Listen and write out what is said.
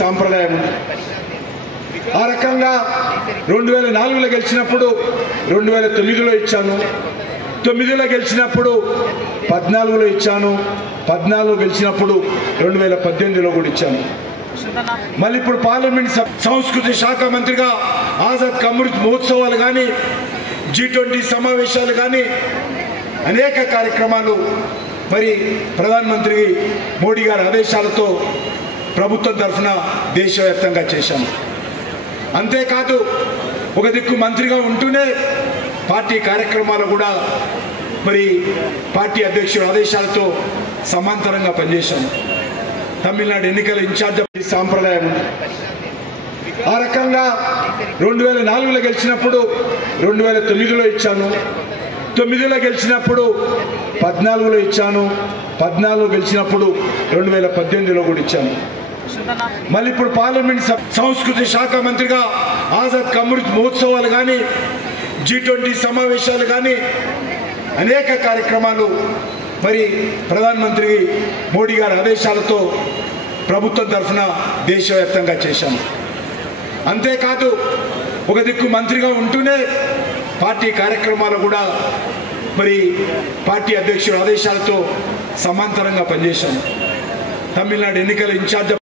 సాంప్రదాయం ఉంది. ఆ రకంగా 2004లో గెలిచినప్పుడు 2009లో ఇచ్చాను, 9లో గెలిచినప్పుడు 14లో ఇచ్చాను, 14లో గెలిచినప్పుడు 2018లో కూడా ఇచ్చాను. మళ్ళీ ఇప్పుడు పార్లమెంట్ సంస్కృతి శాఖ మంత్రిగా ఆజాద్ కా అమృత్ మహోత్సవాలు కానీ, G20 సమావేశాలు కానీ అనేక కార్యక్రమాలు మరి ప్రధానమంత్రి మోడీ గారి ఆదేశాలతో ప్రభుత్వం తరఫున దేశవ్యాప్తంగా చేశాము. అంతేకాదు ఒక దిక్కు మంత్రిగా ఉంటూనే పార్టీ కార్యక్రమాలు కూడా మరి పార్టీ అధ్యక్షుల ఆదేశాలతో సమాంతరంగా పనిచేశాము. తమిళనాడు ఎన్నికల ఇన్ఛార్జ్ సాంప్రదాయం ఉంది. ఆ రకంగా 2004లో గెలిచినప్పుడు 2009లో ఇచ్చాను, 9లో గెలిచినప్పుడు 14లో ఇచ్చాను, 14లో గెలిచినప్పుడు 2018లో కూడా ఇచ్చాను. మళ్ళీ ఇప్పుడు పార్లమెంట్ సంస్కృతి శాఖ మంత్రిగా ఆజాద్ కా అమృత్ మహోత్సవాలు కానీ, G20 సమావేశాలు కానీ అనేక కార్యక్రమాలు మరి ప్రధానమంత్రి మోడీ గారి ఆదేశాలతో ప్రభుత్వం తరఫున దేశవ్యాప్తంగా చేశాము. అంతేకాదు ఒక దిక్కు మంత్రిగా ఉంటూనే పార్టీ కార్యక్రమాలు కూడా మరి పార్టీ అధ్యక్షుల ఆదేశాలతో సమాంతరంగా పనిచేశాము. తమిళనాడు ఎన్నికల ఇన్ఛార్జ్